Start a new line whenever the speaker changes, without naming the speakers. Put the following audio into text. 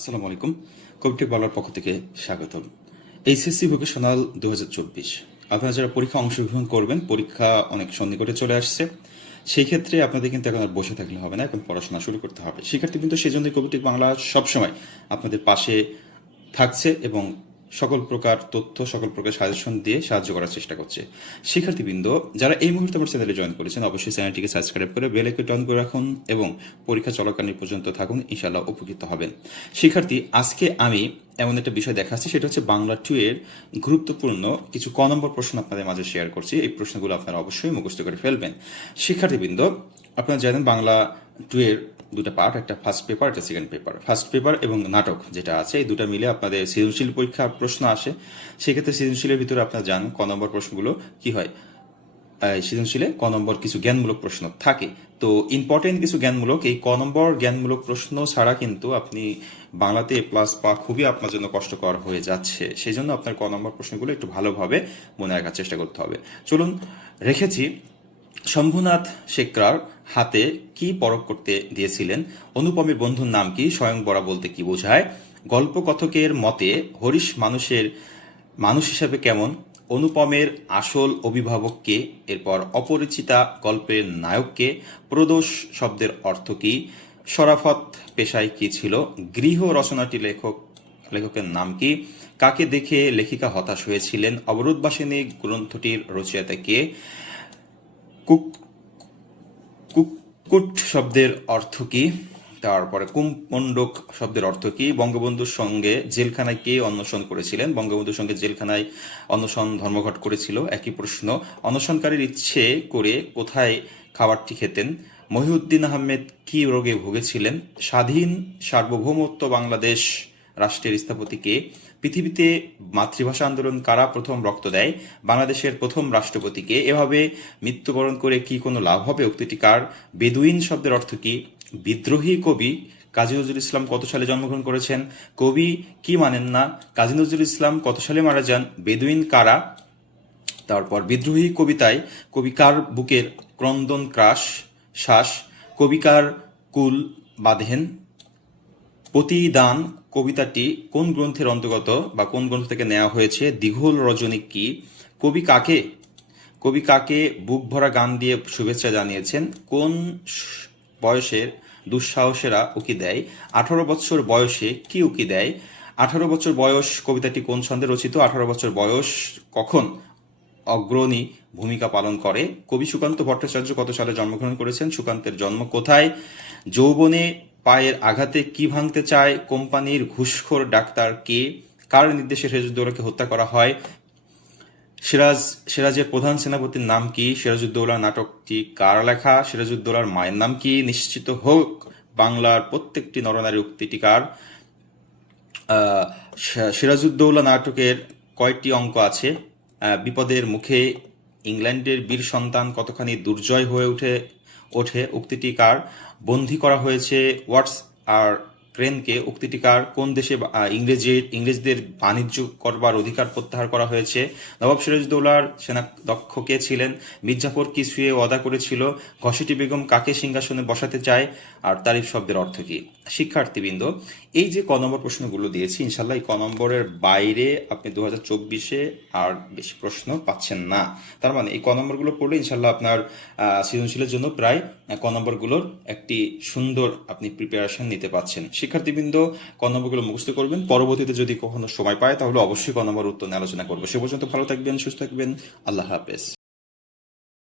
আসসালামু আলাইকুম। কবিটি বাংলার পক্ষ থেকে স্বাগতম। এইচএসসি ভোকেশনাল দু হাজার চব্বিশ। আপনারা যারা পরীক্ষা অংশগ্রহণ করবেন, পরীক্ষা অনেক সন্নিকটে চলে আসছে। সেই ক্ষেত্রে আপনাদের কিন্তু এখন আর বসে থাকলে হবে না, এখন পড়াশোনা শুরু করতে হবে। শিক্ষার্থী কিন্তু সেই জন্যই কবিটি বাংলা সবসময় আপনাদের পাশে থাকছে এবং সকল প্রকার তথ্য, সকল প্রকার সাজেশন দিয়ে সাহায্য করার চেষ্টা করছে। শিক্ষার্থীবৃন্দ, যারা এই মুহূর্তে আমার চ্যানেলে জয়েন করেছেন, অবশ্যই চ্যানেলটিকে সাবস্ক্রাইব করে বেল আইকনটি অন করে রাখুন এবং পরীক্ষা চলাকালীন পর্যন্ত থাকুন, ইনশাআল্লাহ উপকৃত হবেন। শিক্ষার্থী, আজকে আমি এমন একটা বিষয় দেখাচ্ছি, সেটা হচ্ছে বাংলা টু এর গুরুত্বপূর্ণ কিছু ক নম্বর প্রশ্ন আপনাদের মাঝে শেয়ার করছি। এই প্রশ্নগুলো আপনারা অবশ্যই মুখস্থ করে ফেলবেন। শিক্ষার্থীবৃন্দ, আপনারা জানেন বাংলা টু এর দুটো পার্ট একটা ফার্স্ট পেপার একটা সেকেন্ড পেপার ফার্স্ট পেপার এবং নাটক যেটা আছে, এই দুটো মিলে আপনাদের সৃজনশীল পরীক্ষার প্রশ্ন আসে। সেক্ষেত্রে সৃজনশীলের ভিতরে আপনারা জানেন ক নম্বর প্রশ্নগুলো কি হয়। সৃজনশীলে ক নম্বর কিছু জ্ঞানমূলক প্রশ্ন থাকে। তো ইম্পর্টেন্ট কিছু জ্ঞানমূলক, এই ক নম্বর জ্ঞানমূলক প্রশ্ন ছাড়া কিন্তু আপনি বাংলাতে এ প্লাস পা খুবই আপনার জন্য কষ্টকর হয়ে যাচ্ছে। সেই জন্য আপনার ক নম্বর প্রশ্নগুলো একটু ভালোভাবে মনে রাখার চেষ্টা করতে হবে। চলুন, রেখেছি। শম্ভুনাথ শেখরার হাতে কি পরখ করতে দিয়েছিলেন? অনুপমের বন্ধুর নাম কি? স্বয়ং বরা বলতে কি বোঝায়? গল্পকথকের মতে, হরিশ মানুষের, মানুষ হিসাবে কেমন? অনুপমের আসল অভিভাবককে এরপর অপরিচিতা গল্পের নায়ককে প্রদোষ শব্দের অর্থ কি? শরাফত পেশায় কি ছিল? গৃহ রচনাটি লেখক, লেখকের নাম কি? কাকে দেখে লেখিকা হতাশ হয়েছিলেন? অবরোধবাসিনী গ্রন্থটির রচয়িতা কে? কুক কুকুট শব্দের অর্থ কি? তারপরে কুমণ্ডক শব্দের অর্থ কি? বঙ্গবন্ধুর সঙ্গে জেলখানায় কে অন্বেষণ করেছিলেন? বঙ্গবন্ধুর সঙ্গে জেলখানায় অন্বেষণ ধর্মঘট করেছিল? একই প্রশ্ন। অনশনকারীর ইচ্ছে করে কোথায় খাবারটি খেতেন? মহিউদ্দিন আহমেদ কি রোগে ভুগেছিলেন? স্বাধীন সার্বভৌমত্ব বাংলাদেশ রাষ্ট্রের স্থপতিকে পৃথিবীতে মাতৃভাষা আন্দোলন কারা প্রথম রক্ত দেয়? বাংলাদেশের প্রথম রাষ্ট্রপতিকে এভাবে মৃত্যুবরণ করে কি কোনো লাভ হবে? উক্তিটি কার? বেদুইন শব্দের অর্থ কি? বিদ্রোহী কবি কাজী নজরুল ইসলাম কত সালে জন্মগ্রহণ করেছেন? কবি কি মানেন না? কাজী নজরুল ইসলাম কত সালে মারা যান? বেদুইন কারা? তারপর বিদ্রোহী কবিতায় কবিকার বুকের ক্রন্দন ক্রাশ শ্বাস কবিকার কুল বাঁধেন? প্রতিদান কবিতাটি কোন গ্রন্থের অন্তর্গত বা কোন গ্রন্থ থেকে নেওয়া হয়েছে দীঘল রজনী কি, কবি কাকে কবি কাকে বুক ভরা গান দিয়ে শুভেচ্ছা জানিয়েছেন, কোন বয়সের দুঃসাহসেরা উকি দেয়, আঠারো বছর বয়সে কি উকি দেয়, আঠারো বছর বয়স কবিতাটি কোন ছন্দে রচিত, আঠারো বছর বয়স কখন অগ্রণী ভূমিকা পালন করে, কবি সুকান্ত ভট্টাচার্য কত সালে জন্মগ্রহণ করেছেন, সুকান্তের জন্ম কোথায়, যৌবনে পায়ের আঘাতে কি ভাঙতে চায় কোম্পানির ঘুষখোর ডাক্তার কে কার নির্দেশে সিরাজউদ্দৌলাকে হত্যা করা হয় সিরাজ সিরাজের প্রধান সেনাপতির নাম কি সিরাজউদ্দৌলা নাটকটি কার লেখা সিরাজউদ্দৌলার মায়ের নাম কি নিশ্চিত হোক বাংলার প্রত্যেকটি নরনারী উক্তিটি কার? আহ, সিরাজউদ্দৌলা নাটকের কয়টি অঙ্ক আছে? বিপদের মুখে ইংল্যান্ডের বীর সন্তান কতখানি দুর্জয় হয়ে উঠে ওঠে উক্তিটি কার? বন্দী করা হয়েছে হোয়াটস আর ক্রেনকে উক্তিটিকার কোন দেশে আহ, ইংরেজি ইংরেজদের বাণিজ্য করবার অধিকার প্রত্যাহার করা হয়েছে? নবাব সিরাজদৌলার সেনা দক্ষ কে ছিলেন? মির্জাফর কি শুয়ে ওয়াদা করেছিল? ঘসেটি বেগম কাকে সিংহাসনে বসাতে চায়? আর তারিফ শব্দের অর্থ কি? শিক্ষার্থীবৃন্দ এই যে ক নম্বর প্রশ্নগুলো দিয়েছি ইনশাল্লাহ এই ক নম্বরের বাইরে আপনি দু হাজার চব্বিশে আর বেশি প্রশ্ন পাচ্ছেন না। তার মানে এই ক নম্বরগুলো পড়লে ইনশাল্লাহ আপনার সৃজনশীলের জন্য প্রায় ক নম্বরগুলোর একটি সুন্দর আপনি প্রিপারেশন নিতে পাচ্ছেন। শিক্ষার্থীবৃন্দ ক নম্বরগুলো মুখস্থ করবেন। পরবর্তীতে যদি কখনো সময় পায়, তাহলে অবশ্যই ক নম্বর উত্তর নিয়ে আলোচনা করব। সে পর্যন্ত ভালো থাকবেন, সুস্থ থাকবেন। আল্লাহ হাফেজ।